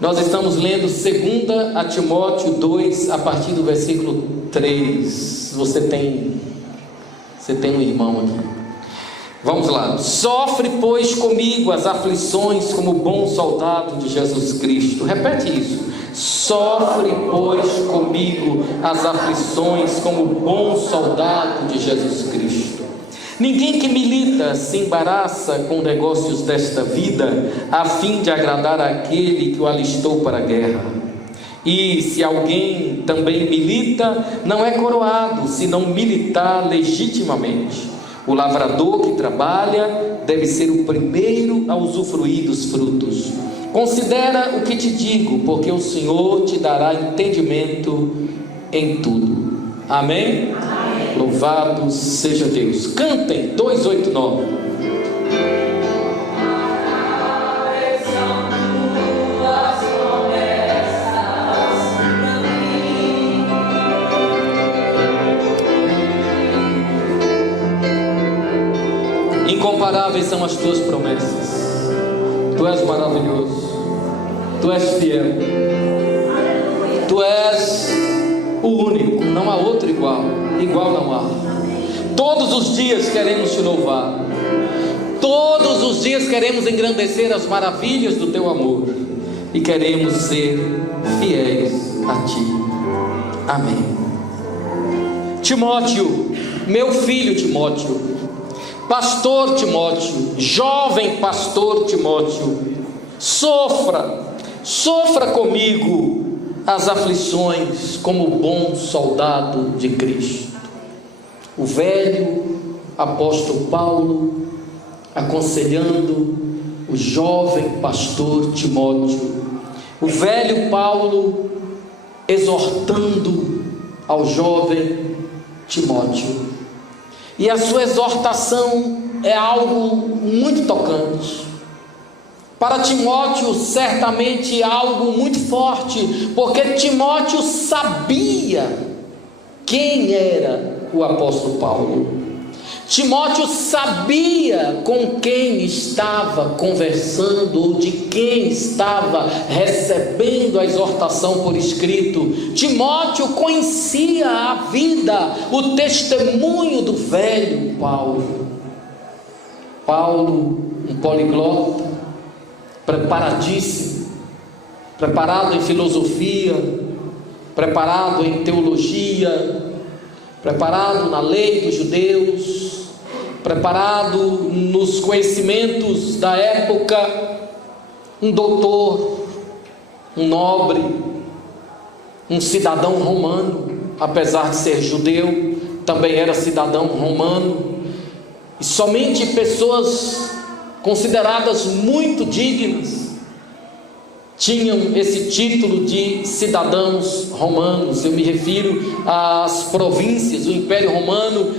Nós estamos lendo 2 a Timóteo 2, a partir do versículo 3. Você tem um irmão aqui. Vamos lá. Sofre, pois, comigo as aflições como bom soldado de Jesus Cristo. Repete isso. Sofre, pois, comigo as aflições como bom soldado de Jesus Cristo. Ninguém que milita se embaraça com negócios desta vida, a fim de agradar àquele que o alistou para a guerra. E se alguém também milita, não é coroado, se não militar legitimamente. O lavrador que trabalha deve ser o primeiro a usufruir dos frutos. Considera o que te digo, porque o Senhor te dará entendimento em tudo. Amém? Amém. Louvado seja Deus. Cantem 289. Incomparáveis são as tuas promessas. Tu és maravilhoso, tu és fiel, tu és o único, não há outro igual não há. Todos os dias queremos te louvar, todos os dias queremos engrandecer as maravilhas do teu amor e queremos ser fiéis a ti. Amém. Timóteo, meu filho Timóteo, pastor Timóteo, jovem pastor Timóteo, sofra comigo as aflições como bom soldado de Cristo. O velho apóstolo Paulo aconselhando o jovem pastor Timóteo, o velho Paulo exortando ao jovem Timóteo. E a sua exortação é algo muito tocante. Para Timóteo, certamente algo muito forte, porque Timóteo sabia quem era o apóstolo Paulo. Timóteo sabia com quem estava conversando, ou de quem estava recebendo a exortação por escrito. Timóteo conhecia a vida, o testemunho do velho Paulo. Paulo, um poliglota, preparadíssimo, preparado em filosofia, preparado em teologia, preparado na lei dos judeus, preparado nos conhecimentos da época, um doutor, um nobre, um cidadão romano, apesar de ser judeu, também era cidadão romano, e somente pessoas consideradas muito dignas tinham esse título de cidadãos romanos. Eu me refiro às províncias. O Império Romano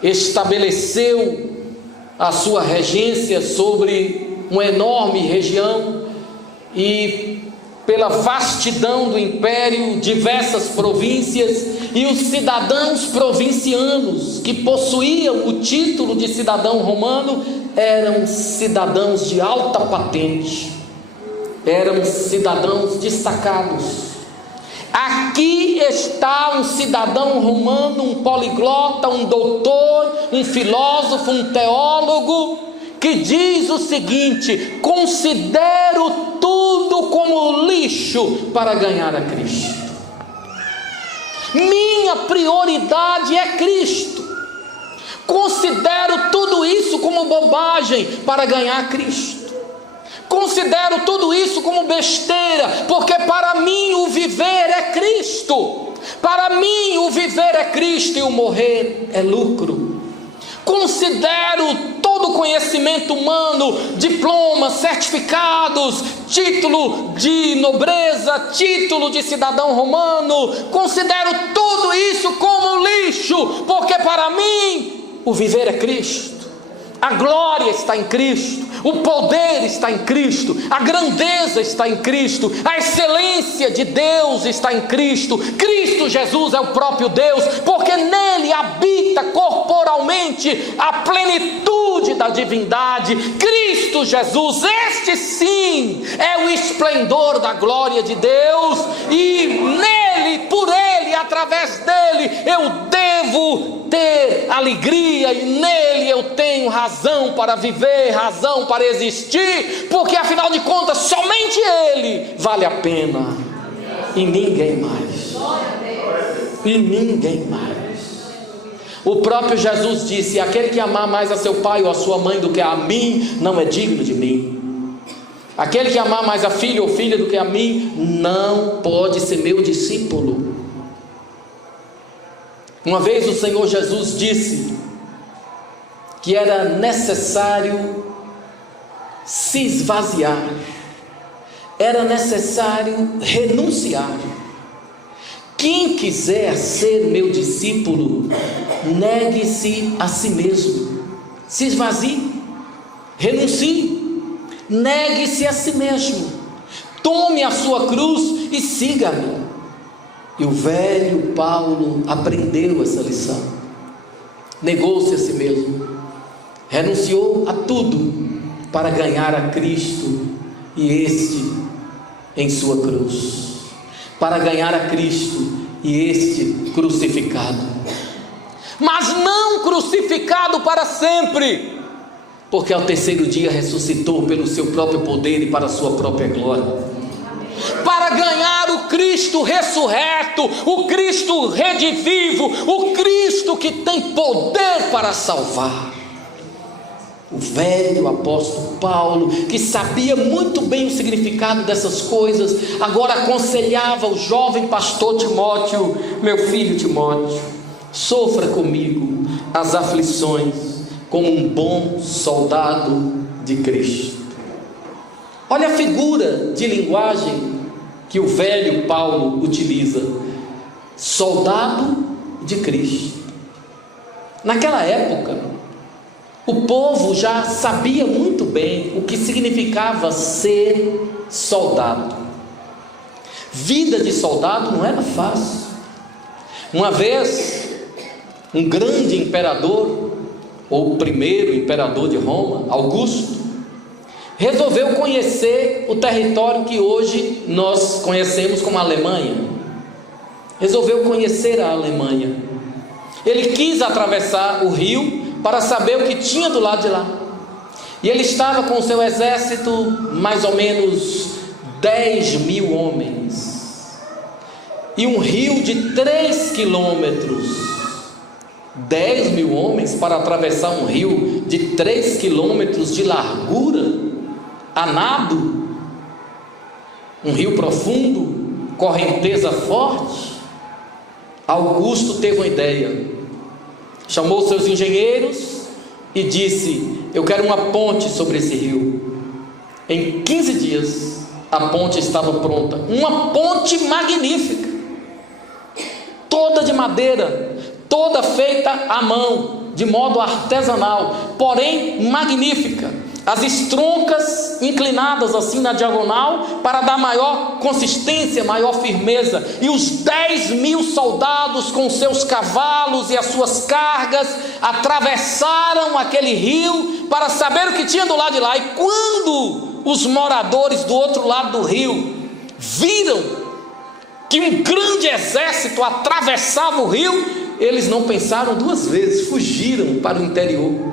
estabeleceu a sua regência sobre uma enorme região, e pela vastidão do império, diversas províncias, e os cidadãos provincianos que possuíam o título de cidadão romano eram cidadãos de alta patente, eram cidadãos destacados. Aqui está um cidadão romano, um poliglota, um doutor, um filósofo, um teólogo, que diz o seguinte: considero tudo como lixo para ganhar a Cristo. Minha prioridade é Cristo. Considero tudo isso como bobagem para ganhar Cristo. Considero tudo isso como besteira, porque para mim o viver é Cristo. Para mim o viver é Cristo e o morrer é lucro. Considero todo conhecimento humano, diplomas, certificados, título de nobreza, título de cidadão romano, considero tudo isso como lixo, porque para mim o viver é Cristo. A glória está em Cristo, o poder está em Cristo, a grandeza está em Cristo, a excelência de Deus está em Cristo. Cristo Jesus é o próprio Deus, porque nele habita corporalmente a plenitude plenitude da divindade, Cristo Jesus. Este sim é o esplendor da glória de Deus, e nele, por ele, através dele, eu devo ter alegria, e nele eu tenho razão para viver, razão para existir, porque afinal de contas somente ele vale a pena, e ninguém mais, e ninguém mais. O próprio Jesus disse: aquele que amar mais a seu pai ou a sua mãe do que a mim, não é digno de mim. Aquele que amar mais a filha ou filha do que a mim, não pode ser meu discípulo. Uma vez o Senhor Jesus disse que era necessário se esvaziar, era necessário renunciar. Quem quiser ser meu discípulo, negue-se a si mesmo, se esvazie, renuncie, negue-se a si mesmo, tome a sua cruz e siga-me. E o velho Paulo aprendeu essa lição, negou-se a si mesmo, renunciou a tudo para ganhar a Cristo, e este em sua cruz, para ganhar a Cristo e este crucificado, mas não crucificado para sempre, porque ao terceiro dia ressuscitou pelo seu próprio poder e para a sua própria glória, para ganhar o Cristo ressurreto, o Cristo redivivo, o Cristo que tem poder para salvar. O velho apóstolo Paulo, que sabia muito bem o significado dessas coisas, agora aconselhava o jovem pastor Timóteo: meu filho Timóteo, sofra comigo as aflições como um bom soldado de Cristo. Olha a figura de linguagem que o velho Paulo utiliza: soldado de Cristo. Naquela época, o povo já sabia muito bem o que significava ser soldado. Vida de soldado não era fácil. Uma vez, um grande imperador, ou o primeiro imperador de Roma, Augusto, resolveu conhecer o território que hoje nós conhecemos como Alemanha. Resolveu conhecer a Alemanha. Ele quis atravessar o rio para saber o que tinha do lado de lá. E ele estava com o seu exército, mais ou menos 10.000 homens, e um rio de 3 quilômetros. 10.000 homens para atravessar um rio de 3 quilômetros de largura, a nado, um rio profundo, correnteza forte. Augusto teve uma ideia, chamou seus engenheiros e disse: eu quero uma ponte sobre esse rio. Em 15 dias a ponte estava pronta, uma ponte magnífica, toda de madeira, toda feita à mão, de modo artesanal, porém magnífica. As estroncas inclinadas assim na diagonal, para dar maior consistência, maior firmeza. E os 10.000 soldados com seus cavalos e as suas cargas atravessaram aquele rio para saber o que tinha do lado de lá. E quando os moradores do outro lado do rio viram que um grande exército atravessava o rio, eles não pensaram duas vezes, fugiram para o interior,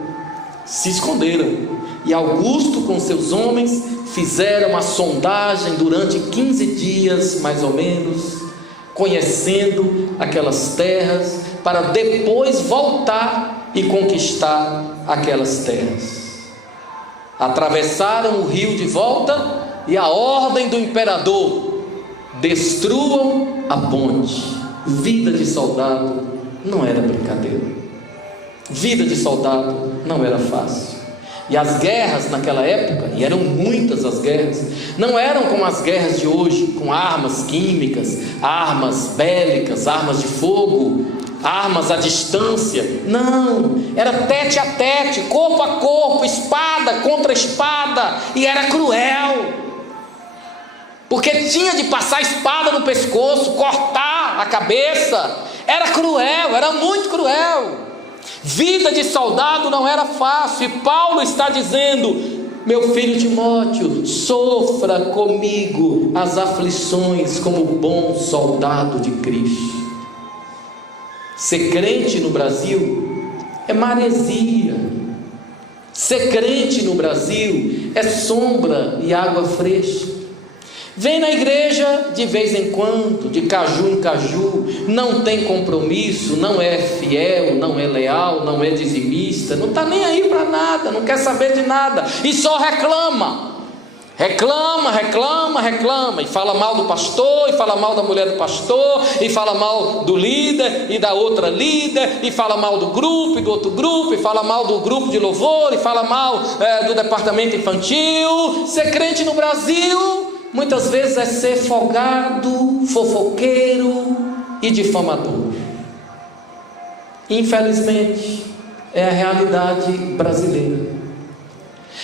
se esconderam. E Augusto com seus homens fizeram a sondagem durante 15 dias, mais ou menos, conhecendo aquelas terras, para depois voltar e conquistar aquelas terras. Atravessaram o rio de volta, e a ordem do imperador: destruam a ponte. Vida de soldado não era brincadeira, vida de soldado não era fácil. E as guerras naquela época, e eram muitas as guerras, não eram como as guerras de hoje, com armas químicas, armas bélicas, armas de fogo, armas à distância. Não, era tete a tete, corpo a corpo, espada contra espada, e era cruel, porque tinha de passar a espada no pescoço, cortar a cabeça. Era cruel, era muito cruel. Vida de soldado não era fácil, e Paulo está dizendo: meu filho Timóteo, sofra comigo as aflições como bom soldado de Cristo. Ser crente no Brasil é maresia. Ser crente no Brasil é sombra e água fresca. Vem na igreja de vez em quando, de caju em caju, não tem compromisso, não é fiel, não é leal, não é dizimista, não está nem aí para nada, não quer saber de nada, e só reclama, e fala mal do pastor, e fala mal da mulher do pastor, e fala mal do líder e da outra líder, e fala mal do grupo e do outro grupo, e fala mal do grupo de louvor, e fala mal do departamento infantil. Ser crente no Brasil muitas vezes é ser folgado, fofoqueiro e difamador. Infelizmente, é a realidade brasileira.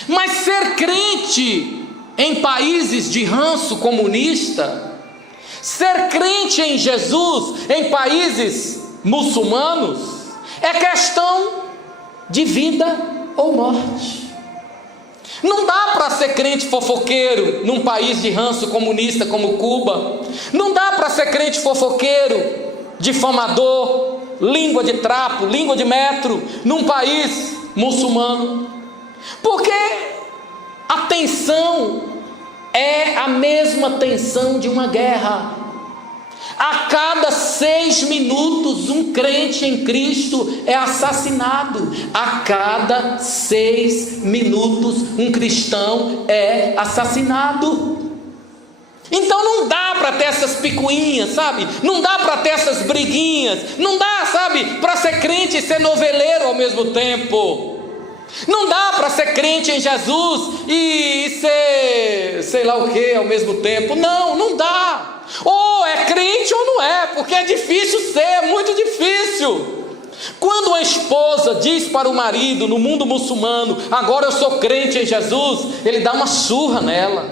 Mas ser crente em países de ranço comunista, ser crente em Jesus em países muçulmanos, é questão de vida ou morte. Não dá para ser crente fofoqueiro num país de ranço comunista como Cuba. Não dá para ser crente fofoqueiro, difamador, língua de trapo, língua de metro, num país muçulmano. Porque a tensão é a mesma tensão de uma guerra. A cada 6 minutos um crente em Cristo é assassinado. A cada 6 minutos um cristão é assassinado. Então não dá para ter essas picuinhas, sabe? Não dá para ter essas briguinhas. Não dá, sabe, para ser crente e ser noveleiro ao mesmo tempo. Não dá para ser crente em Jesus e ser sei lá o que ao mesmo tempo. Não dá. Ou é crente ou não é, porque é difícil ser, é muito difícil. Quando uma esposa diz para o marido no mundo muçulmano: agora eu sou crente em Jesus, ele dá uma surra nela,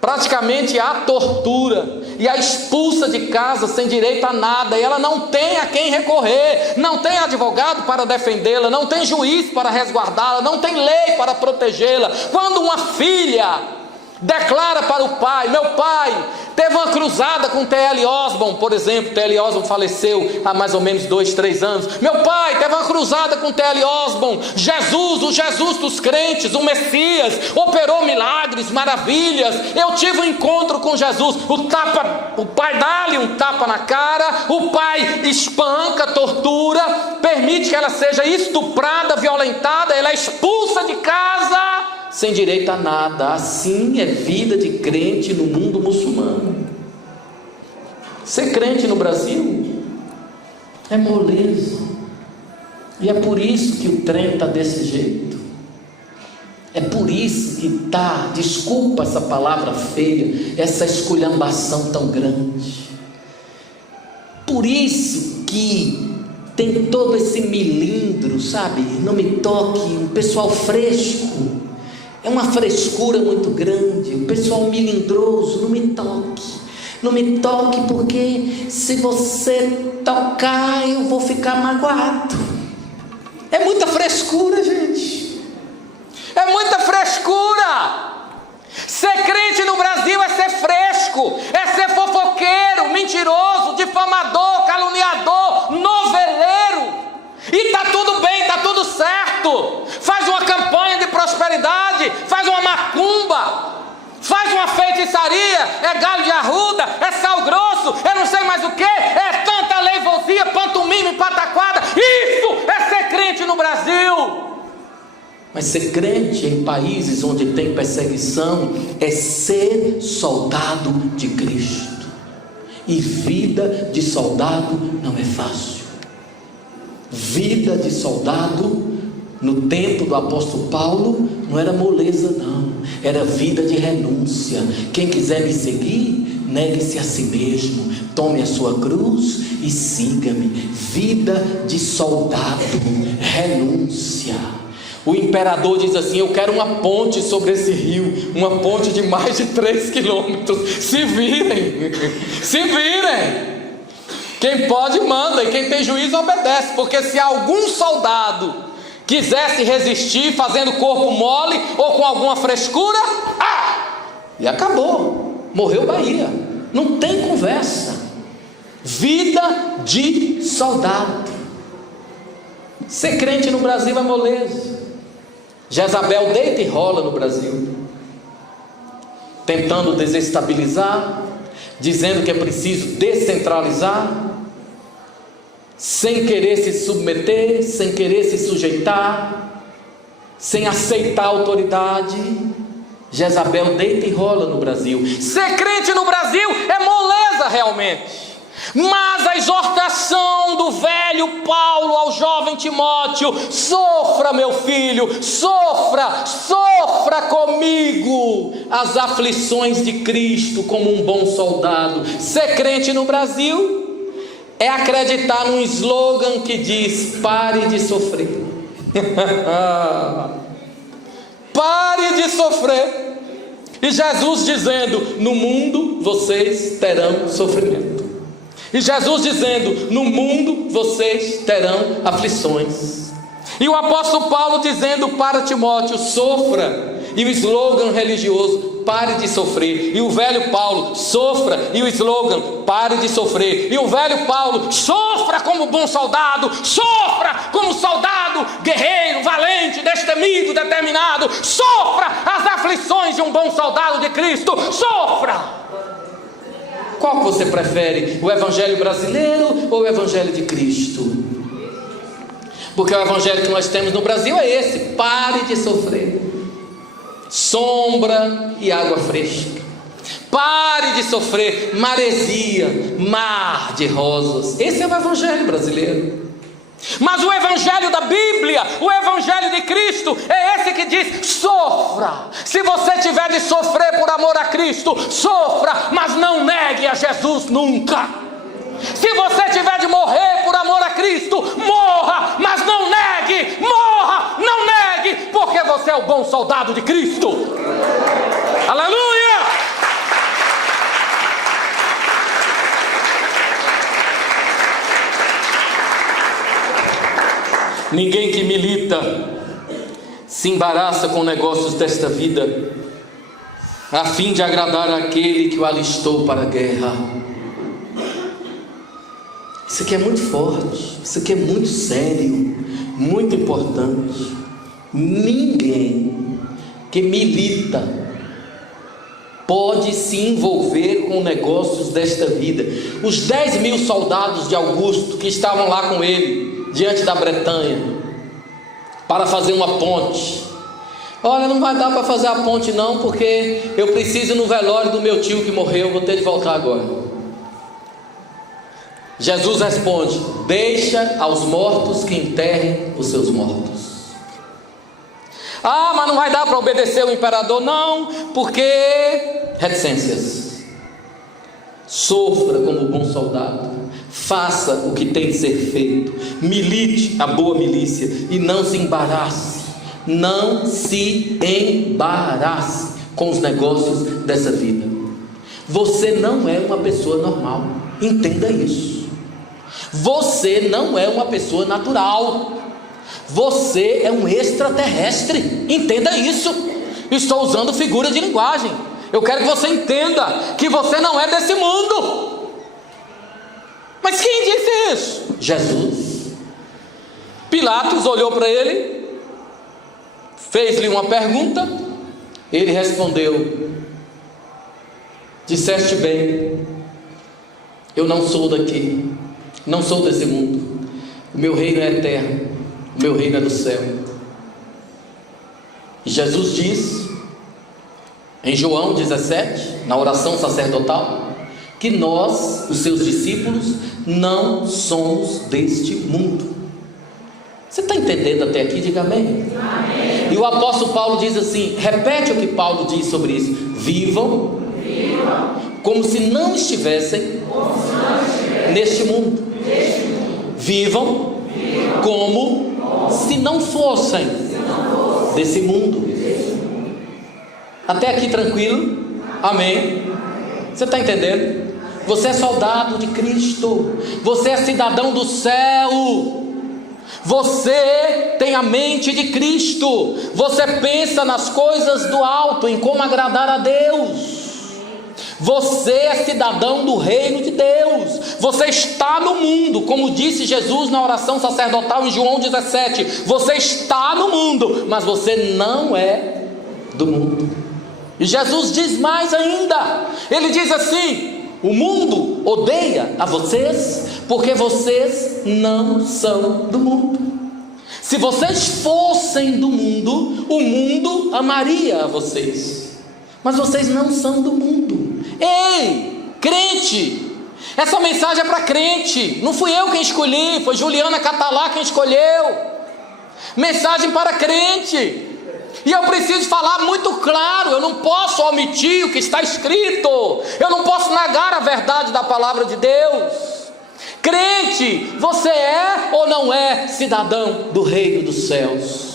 praticamente a tortura, e a expulsa de casa sem direito a nada, e ela não tem a quem recorrer, não tem advogado para defendê-la, não tem juiz para resguardá-la, não tem lei para protegê-la. Quando uma filha declara para o pai: meu pai teve uma cruzada com T.L. Osborne, por exemplo. T.L. Osborne faleceu há mais ou menos 2, 3 anos. Meu pai teve uma cruzada com T.L. Osborne. Jesus, o Jesus dos crentes, o Messias, operou milagres, maravilhas. Eu tive um encontro com Jesus. O pai dá-lhe um tapa na cara, o pai espanca, tortura, permite que ela seja estuprada, violentada, ela é expulsa de casa sem direito a nada. Assim é vida de crente no mundo muçulmano. Ser crente no Brasil é moleza, e é por isso que o trem está desse jeito. É por isso que está, desculpa essa palavra feia, essa esculhambação tão grande. Por isso que tem todo esse milindro, sabe? Não me toque, um pessoal fresco. É uma frescura muito grande, o pessoal melindroso. Não me toque, porque se você tocar eu vou ficar magoado. É muita frescura, gente, é muita frescura. Ser crente no Brasil é ser fresco, é ser fofoqueiro, mentiroso, difamador, caluniador, noveleiro. E está tudo bem, está tudo certo. Faz uma campanha de prosperidade, faz uma macumba, faz uma feitiçaria, é galho de arruda, é sal grosso, é não sei mais o que, é tanta aleivosia, pantomima e pataquada. Isso é ser crente no Brasil. Mas ser crente em países onde tem perseguição é ser soldado de Cristo. E vida de soldado não é fácil. Vida de soldado no tempo do apóstolo Paulo não era moleza, não, era vida de renúncia. Quem quiser me seguir, negue-se a si mesmo, tome a sua cruz e siga-me. Vida de soldado, renúncia. O imperador diz assim: eu quero uma ponte sobre esse rio, uma ponte de mais de 3 quilômetros. Se virem, se virem. Quem pode manda, e quem tem juízo obedece. Porque se algum soldado quisesse resistir fazendo corpo mole ou com alguma frescura, e acabou, morreu Bahia, não tem conversa. Vida de soldado. Ser crente no Brasil é moleza. Jezabel deita e rola no Brasil, tentando desestabilizar, dizendo que é preciso descentralizar, sem querer se submeter, sem querer se sujeitar, sem aceitar a autoridade. Jezabel deita e rola no Brasil. Ser crente no Brasil é moleza realmente. Mas a exortação do velho Paulo ao jovem Timóteo: sofra, meu filho, sofra comigo as aflições de Cristo como um bom soldado. Ser crente no Brasil é acreditar num slogan que diz: pare de sofrer. Pare de sofrer. E Jesus dizendo: no mundo vocês terão sofrimento. E Jesus dizendo: no mundo vocês terão aflições. E o apóstolo Paulo dizendo para Timóteo: sofra. E o slogan religioso: pare de sofrer. E o velho Paulo: sofra. E o slogan: pare de sofrer. E o velho Paulo: sofra como bom soldado, sofra como soldado guerreiro, valente, destemido, determinado. Sofra as aflições de um bom soldado de Cristo. Sofra. Qual que você prefere? O evangelho brasileiro ou o evangelho de Cristo? Porque o evangelho que nós temos no Brasil é esse: pare de sofrer. Sombra e água fresca. Pare de sofrer maresia, mar de rosas. Esse é o evangelho brasileiro. Mas o evangelho da Bíblia, o evangelho de Cristo, é esse que diz: sofra. Se você tiver de sofrer por amor a Cristo, sofra, mas não negue a Jesus nunca. Se você tiver de morrer por amor a Cristo, morra, mas não negue. Morra, não negue, porque você é o bom soldado de Cristo. Aleluia! Ninguém que milita se embaraça com negócios desta vida, a fim de agradar aquele que o alistou para a guerra. Isso aqui é muito forte, isso aqui é muito sério, muito importante. Ninguém que milita pode se envolver com negócios desta vida. Os 10.000 soldados de Augusto que estavam lá com ele diante da Bretanha para fazer uma ponte: olha, não vai dar para fazer a ponte não, porque eu preciso ir no velório do meu tio que morreu, vou ter de voltar agora. Jesus responde: deixa aos mortos que enterrem os seus mortos. Mas não vai dar para obedecer o imperador não, porque reticências. Sofra como bom soldado, faça o que tem de ser feito, milite a boa milícia e não se embarace. Não se embarace com os negócios dessa vida. Você não é uma pessoa normal, entenda isso. Você não é uma pessoa natural. Você é um extraterrestre, entenda isso. Estou usando figura de linguagem. Eu quero que você entenda que você não é desse mundo. Mas quem disse isso? Jesus. Pilatos olhou para ele, fez-lhe uma pergunta. Ele respondeu: disseste bem, eu não sou daqui, não sou desse mundo. O meu reino é eterno, o meu reino é do céu. E Jesus diz em João 17, na oração sacerdotal, que nós, os seus discípulos, não somos deste mundo. Você está entendendo até aqui? Diga amém. Amém. E o apóstolo Paulo diz assim, repete o que Paulo diz sobre isso: vivam como se não estivessem neste mundo. Vivam como se não fossem desse mundo. Até aqui tranquilo? Amém. Você está entendendo? Você é soldado de Cristo. Você é cidadão do céu. Você tem a mente de Cristo. Você pensa nas coisas do alto, em como agradar a Deus. Você é cidadão do reino de Deus. Você está no mundo, como disse Jesus na oração sacerdotal em João 17. Você está no mundo, mas você não é do mundo. E Jesus diz mais ainda. Ele diz assim: o mundo odeia a vocês, porque vocês não são do mundo. Se vocês fossem do mundo, o mundo amaria a vocês, mas vocês não são do mundo. Ei, crente, essa mensagem é para crente. Não fui eu quem escolhi, foi Juliana Catalá quem escolheu. Mensagem para crente. E eu preciso falar muito claro. Eu não posso omitir o que está escrito. Eu não posso negar a verdade da palavra de Deus. Crente, você é ou não é cidadão do reino dos céus?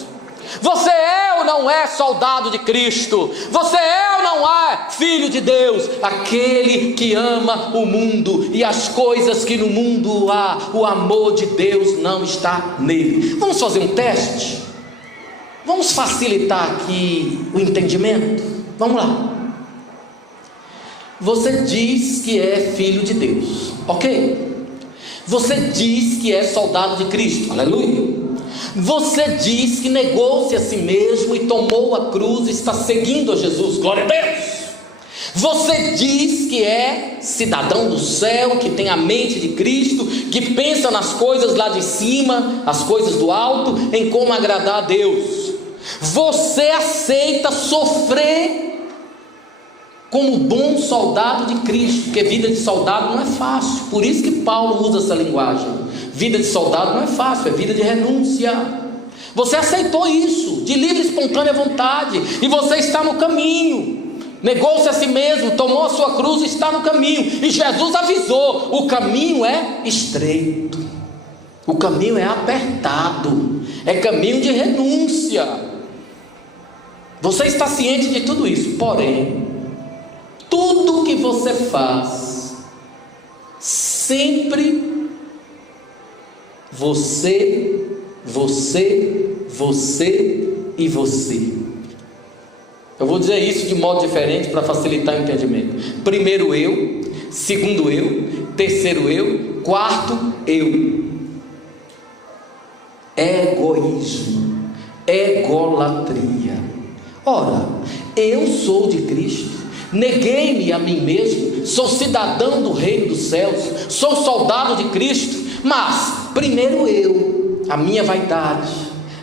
Você é ou não é soldado de Cristo? Você é ou não é filho de Deus? Aquele que ama o mundo e as coisas que no mundo há, o amor de Deus não está nele. Vamos fazer um teste? Vamos facilitar aqui o entendimento? Vamos lá. Você diz que é filho de Deus, ok? Você diz que é soldado de Cristo, aleluia. Você diz que negou-se a si mesmo e tomou a cruz e está seguindo a Jesus, glória a Deus. Você diz que é cidadão do céu, que tem a mente de Cristo, que pensa nas coisas lá de cima, as coisas do alto, em como agradar a Deus. Você aceita sofrer como bom soldado de Cristo, porque vida de soldado não é fácil. Por isso que Paulo usa essa linguagem. Vida de soldado não é fácil, é vida de renúncia. Você aceitou isso de livre e espontânea vontade, e você está no caminho. Negou-se a si mesmo, tomou a sua cruz e está no caminho. E Jesus avisou: o caminho é estreito, o caminho é apertado, é caminho de renúncia. Você está ciente de tudo isso, porém, tudo que você faz, sempre você e você. Eu vou dizer isso de modo diferente para facilitar o entendimento. Primeiro eu, segundo eu, terceiro eu, quarto eu. Egoísmo, egolatria. Ora, eu sou de Cristo, neguei-me a mim mesmo, sou cidadão do reino dos céus, sou soldado de Cristo, mas primeiro eu, a minha vaidade,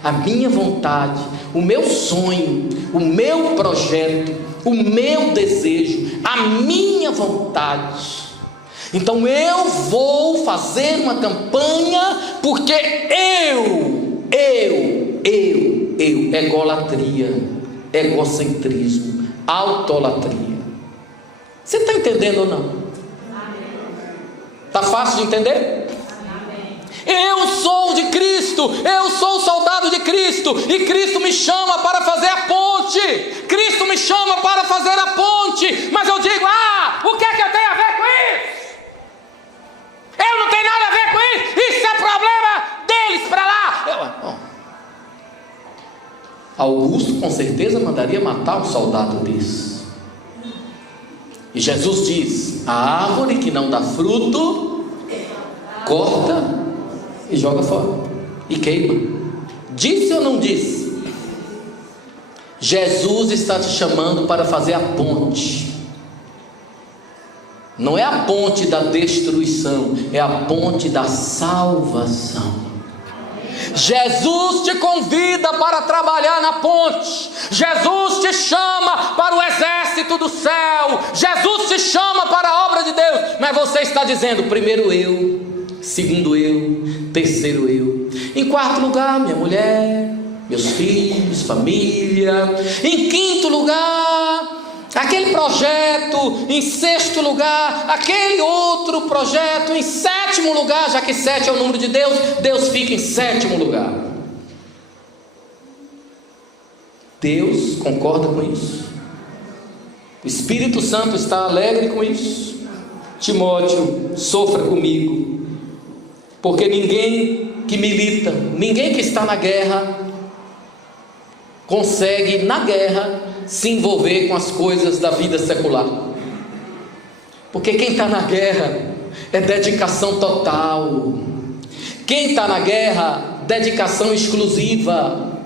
a minha vontade, o meu sonho, o meu projeto, o meu desejo, a minha vontade. Então eu vou fazer uma campanha porque egolatria, egocentrismo, autolatria. Você está entendendo ou não? Está fácil de entender? Eu sou de Cristo, eu sou soldado de Cristo, e Cristo me chama para fazer a ponte. Cristo me chama para fazer a ponte, mas eu digo: o que é que eu tenho a ver com isso? Eu não tenho nada a ver com isso, isso é problema deles para lá. Augusto com certeza mandaria matar um soldado desse. E Jesus diz: a árvore que não dá fruto, corta e joga fora, e queima. Disse ou não disse? Jesus está te chamando para fazer a ponte. Não é a ponte da destruição, é a ponte da salvação. Jesus te convida para trabalhar na ponte. Jesus te chama para o exército do céu. Jesus te chama para a obra de Deus. Mas você está dizendo: primeiro eu, segundo eu, terceiro eu. Em quarto lugar, minha mulher, meus filhos, família. Em quinto lugar, aquele projeto. Em sexto lugar, aquele outro projeto. Em sétimo lugar, já que 7 é o número de Deus, Deus fica em sétimo lugar. Deus concorda com isso? O Espírito Santo está alegre com isso? Timóteo, sofra comigo, porque ninguém que milita, ninguém que está na guerra, consegue na guerra se envolver com as coisas da vida secular. Porque quem está na guerra é dedicação total. Quem está na guerra, dedicação exclusiva.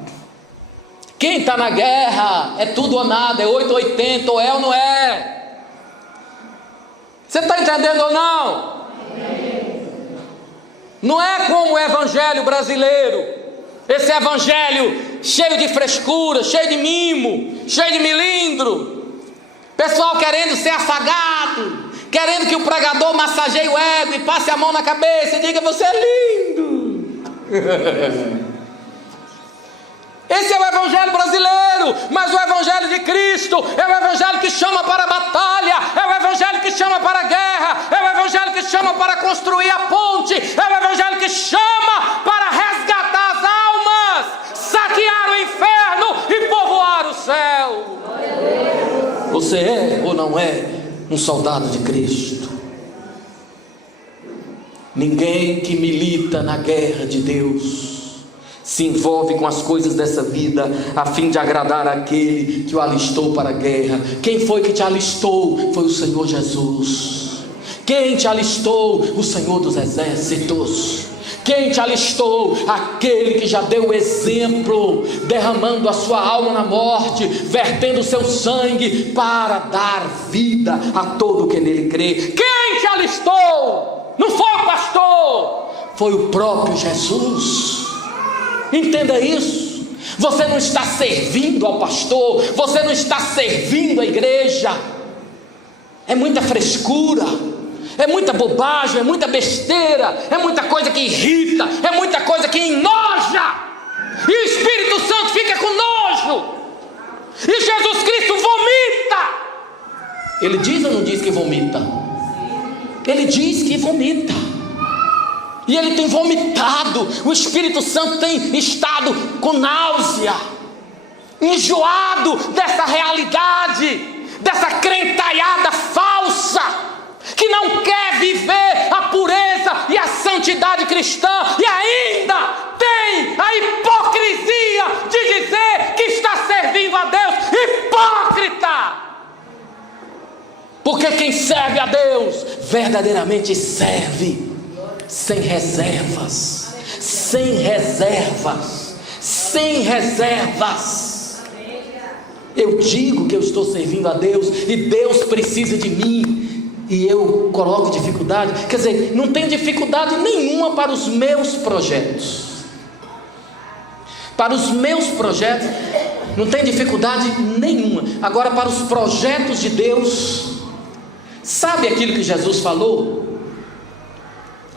Quem está na guerra é tudo ou nada, é 8 ou 80, ou é ou não é. Você está entendendo ou não? Não é como o evangelho brasileiro, esse evangelho cheio de frescura, cheio de mimo, cheio de milindro, pessoal querendo ser afagado, querendo que o pregador massageie o ego e passe a mão na cabeça e diga: você é lindo. Esse é o evangelho brasileiro, mas o evangelho de Cristo é o evangelho que chama para a batalha, é o evangelho que chama para a guerra, é o evangelho que chama para construir a ponte, é o evangelho que chama para resgatar as almas, saquear o inferno e povoar o céu. Você é ou não é um soldado de Cristo? Ninguém que milita na guerra de Deus se envolve com as coisas dessa vida a fim de agradar aquele que o alistou para a guerra. Quem foi que te alistou? Foi o Senhor Jesus. Quem te alistou? O Senhor dos exércitos. Quem te alistou? Aquele que já deu o exemplo, derramando a sua alma na morte, vertendo o seu sangue para dar vida a todo o que nele crê. Quem te alistou? Não foi o pastor, foi o próprio Jesus. Entenda isso. Você não está servindo ao pastor, você não está servindo a igreja. É muita frescura, é muita bobagem, é muita besteira, é muita coisa que irrita, é muita coisa que enoja, e o Espírito Santo fica com nojo, e Jesus Cristo vomita. Ele diz ou não diz que vomita? Ele diz que vomita. E ele tem vomitado. O Espírito Santo tem estado com náusea, enjoado dessa realidade, dessa crentalhada falsa, que não quer viver a pureza e a santidade cristã, e ainda tem a hipocrisia de dizer que está servindo a Deus. Hipócrita! Porque quem serve a Deus verdadeiramente serve sem reservas, sem reservas, sem reservas. Eu digo que eu estou servindo a Deus e Deus precisa de mim, e eu coloco dificuldade, quer dizer, não tem dificuldade nenhuma para os meus projetos. Para os meus projetos não tem dificuldade nenhuma. Agora, para os projetos de Deus, sabe aquilo que Jesus falou?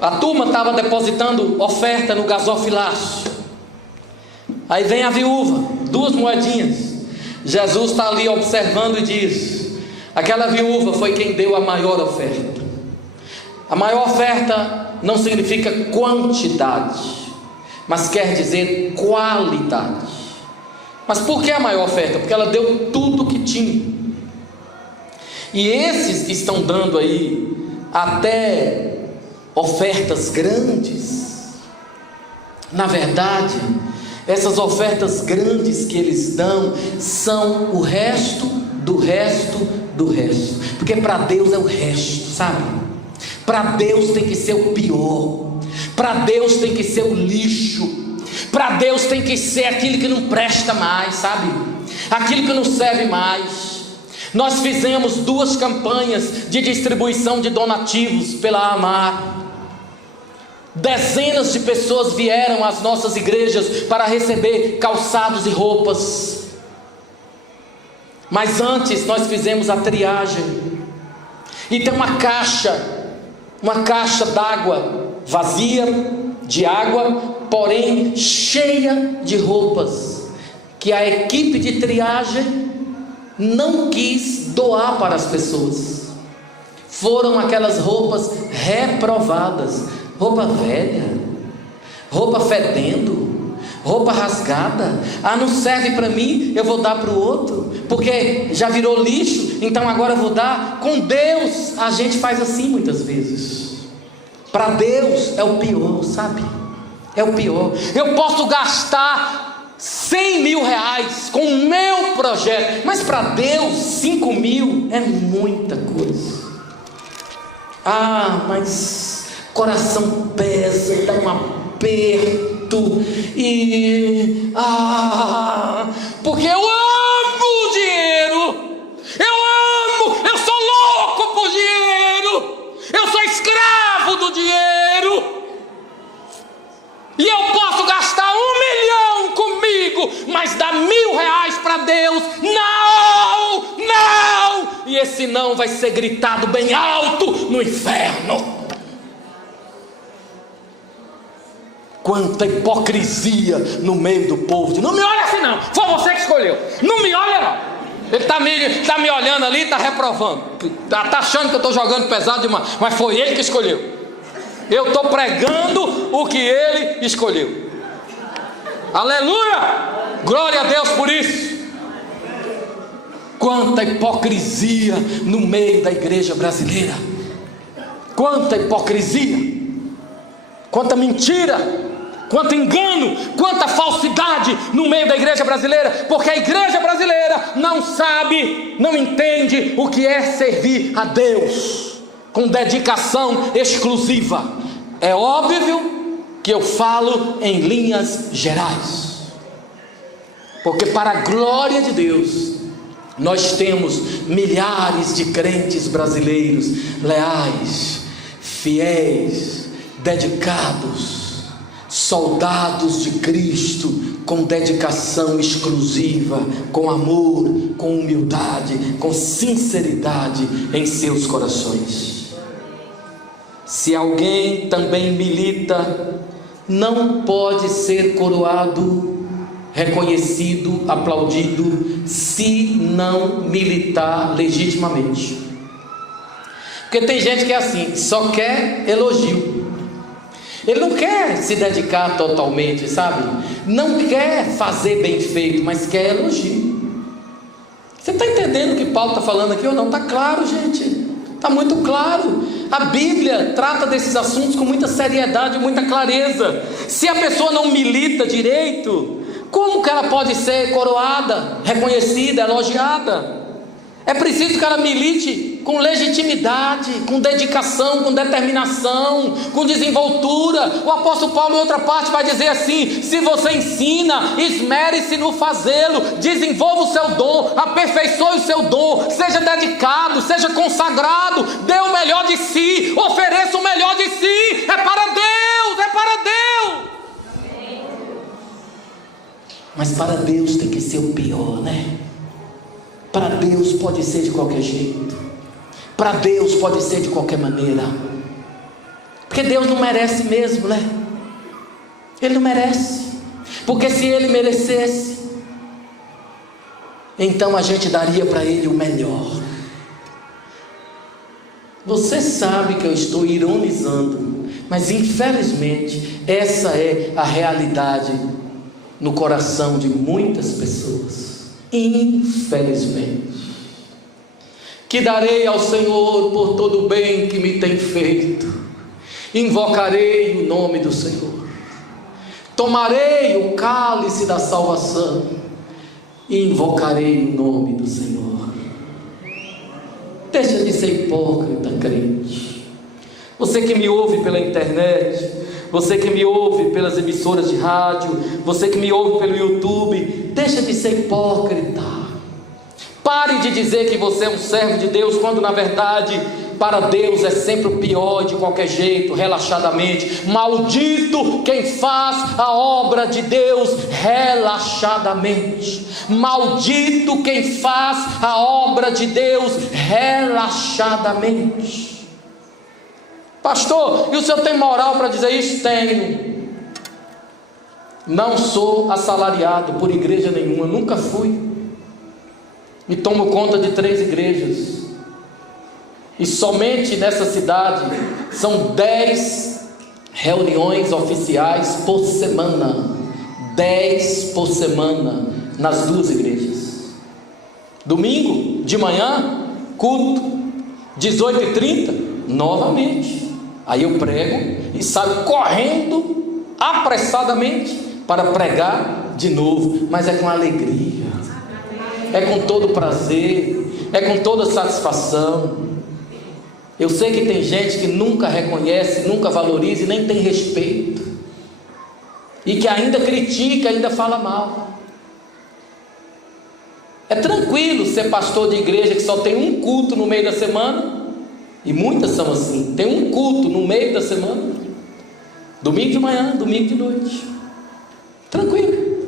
A turma estava depositando oferta no gasofilácio. Aí vem a viúva, 2 moedinhas. Jesus está ali observando e diz: aquela viúva foi quem deu a maior oferta. A maior oferta não significa quantidade, mas quer dizer qualidade. Mas por que a maior oferta? Porque ela deu tudo que tinha. E esses que estão dando aí até ofertas grandes, na verdade, essas ofertas grandes que eles dão são o resto do resto do resto. Porque para Deus é o resto, sabe? Para Deus tem que ser o pior, para Deus tem que ser o lixo, para Deus tem que ser aquilo que não presta mais, sabe? Aquilo que não serve mais. Nós fizemos 2 campanhas de distribuição de donativos pela Amar. Dezenas de pessoas vieram às nossas igrejas para receber calçados e roupas. Mas antes nós fizemos a triagem. E tem uma caixa d'água vazia de água, porém cheia de roupas, que a equipe de triagem não quis doar para as pessoas. Foram aquelas roupas reprovadas, roupa velha, roupa fedendo, roupa rasgada. Ah, não serve para mim, eu vou dar para o outro. porque já virou lixo, então agora eu vou dar. Com Deus a gente faz assim muitas vezes. Para Deus é o pior, sabe? É o pior. Eu posso gastar 100 mil reais com o meu projeto, mas para Deus 5 mil é muita coisa. Ah, mas coração pesa, dá um aperto, porque eu amo o dinheiro, eu sou louco por dinheiro, eu sou escravo do dinheiro, e eu posso gastar 1 milhão comigo, mas dar 1.000 reais para Deus, não, e esse não vai ser gritado bem alto no inferno. Quanta hipocrisia no meio do povo. Não me olha assim não, foi você que escolheu, não me olha não. Ele está me olhando ali, está reprovando, está achando que eu estou jogando pesado demais, mas foi ele que escolheu. Eu estou pregando o que ele escolheu. Aleluia, glória a Deus por isso. Quanta hipocrisia no meio da igreja brasileira, quanta hipocrisia, quanta mentira, quanto engano, quanta falsidade no meio da igreja brasileira, porque a igreja brasileira não sabe, não entende o que é servir a Deus com dedicação exclusiva. É óbvio que eu falo em linhas gerais, porque para a glória de Deus nós temos milhares de crentes brasileiros leais, fiéis, dedicados, soldados de Cristo, com dedicação exclusiva, com amor, com humildade, com sinceridade em seus corações. Se alguém também milita, não pode ser coroado, reconhecido, aplaudido, se não militar legitimamente. Porque tem gente que é assim, só quer elogio. Ele não quer se dedicar totalmente, sabe? Não quer fazer bem feito, mas quer elogio. Você está entendendo o que Paulo está falando aqui ou não? Está claro, gente. Está muito claro. A Bíblia trata desses assuntos com muita seriedade, muita clareza. Se a pessoa não milita direito, como que ela pode ser coroada, reconhecida, elogiada? É preciso que ela milite com legitimidade, com dedicação, com determinação, com desenvoltura. O apóstolo Paulo em outra parte vai dizer assim: se você ensina, esmere-se no fazê-lo, desenvolva o seu dom, aperfeiçoe o seu dom, seja dedicado, seja consagrado, dê o melhor de si, ofereça o melhor de si. É para Deus, é para Deus. Mas para Deus tem que ser o pior, né? Para Deus pode ser de qualquer jeito, para Deus pode ser de qualquer maneira, porque Deus não merece mesmo, né? Ele não merece, porque se Ele merecesse, então a gente daria para Ele o melhor. Você sabe que eu estou ironizando, mas infelizmente essa é a realidade no coração de muitas pessoas. Infelizmente. Que darei ao Senhor por todo o bem que me tem feito, invocarei o nome do Senhor, tomarei o cálice da salvação e invocarei o nome do Senhor. Deixa de ser hipócrita, crente. Você que me ouve pela internet, você que me ouve pelas emissoras de rádio, você que me ouve pelo YouTube, deixa de ser hipócrita. Pare de dizer que você é um servo de Deus, quando na verdade para Deus é sempre o pior, de qualquer jeito, relaxadamente. Maldito quem faz a obra de Deus relaxadamente. Maldito quem faz a obra de Deus relaxadamente. Pastor, e o senhor tem moral para dizer isso? Tenho. Não sou assalariado por igreja nenhuma, nunca fui. E tomo conta de 3 igrejas. E somente nessa cidade são 10 reuniões oficiais por semana. 10 por semana nas 2 igrejas. Domingo de manhã, culto, 18h30, novamente. Aí eu prego e saio correndo, apressadamente, para pregar de novo, mas é com alegria, é com todo prazer, é com toda satisfação. Eu sei que tem gente que nunca reconhece, nunca valoriza e nem tem respeito, e que ainda critica, ainda fala mal. É tranquilo ser pastor de igreja que só tem um culto no meio da semana, e muitas são assim, tem um culto no meio da semana, domingo de manhã, domingo de noite, tranquilo.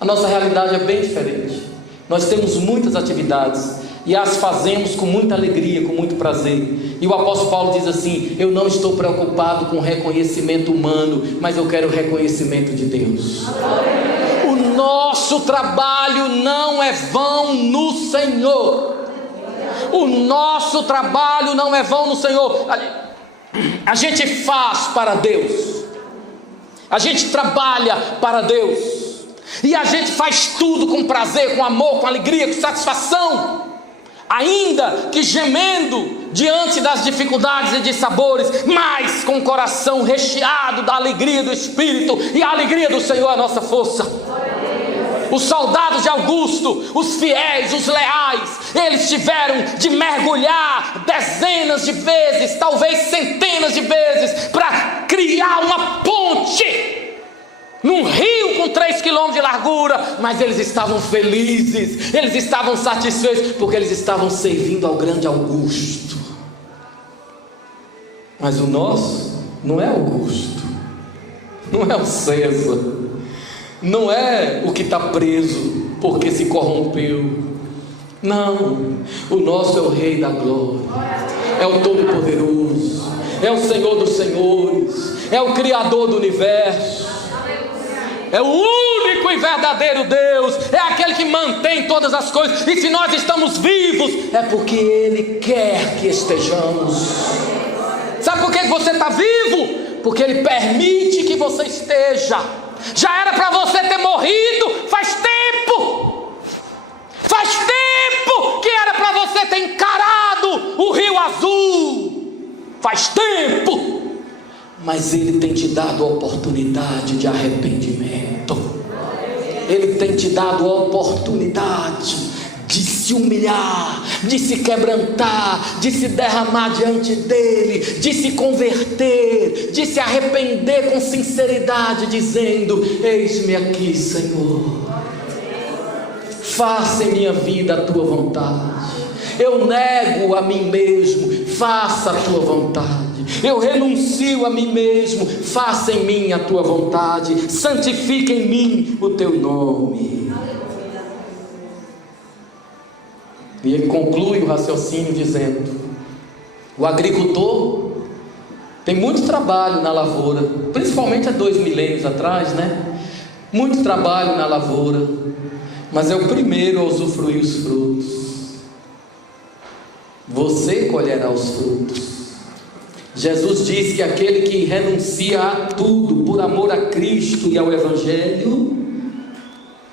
A nossa realidade é bem diferente. Nós temos muitas atividades e as fazemos com muita alegria, com muito prazer. E o apóstolo Paulo diz assim: eu não estou preocupado com reconhecimento humano, mas eu quero o reconhecimento de Deus. O nosso trabalho não é vão no Senhor. O nosso trabalho não é vão no Senhor. A gente faz para Deus, a gente trabalha para Deus, e a gente faz tudo com prazer, com amor, com alegria, com satisfação, ainda que gemendo diante das dificuldades e de sabores, mas com o coração recheado da alegria do Espírito, e a alegria do Senhor é a nossa força. Os soldados de Augusto, os fiéis, os leais, eles tiveram de mergulhar dezenas de vezes, talvez centenas de vezes, para criar uma ponte num rio com 3 quilômetros de largura, mas eles estavam felizes, eles estavam satisfeitos, porque eles estavam servindo ao grande Augusto. Mas o nosso não é Augusto, não é o César, não é o que está preso porque se corrompeu. Não, o nosso é o Rei da Glória, é o Todo-Poderoso, é o Senhor dos Senhores, é o Criador do Universo, é o único e verdadeiro Deus, é aquele que mantém todas as coisas. E se nós estamos vivos, é porque Ele quer que estejamos. Sabe por que você está vivo? Porque Ele permite que você esteja. Já era para você ter morrido faz tempo. Faz tempo que era para você ter encarado o Rio Azul. Faz tempo. Mas Ele tem te dado a oportunidade de arrependimento. Ele tem te dado a oportunidade de se humilhar, de se quebrantar, de se derramar diante dEle, de se converter, de se arrepender com sinceridade, dizendo: eis-me aqui, Senhor, faça em minha vida a Tua vontade. Eu nego a mim mesmo, faça a Tua vontade. Eu renuncio a mim mesmo, faça em mim a Tua vontade. Santifica em mim o Teu nome. E ele conclui o raciocínio dizendo: o agricultor tem muito trabalho na lavoura, principalmente há 2 milênios atrás, né? Muito trabalho na lavoura, mas é o primeiro a usufruir os frutos. Você colherá os frutos. Jesus diz que aquele que renuncia a tudo por amor a Cristo e ao Evangelho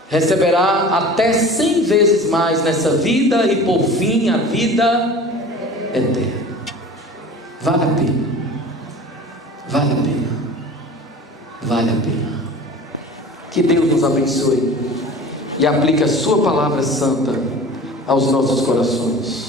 receberá até 100 vezes mais nessa vida, e por fim a vida eterna. Vale a pena, vale a pena, vale a pena. Que Deus nos abençoe e aplique a Sua palavra santa aos nossos corações.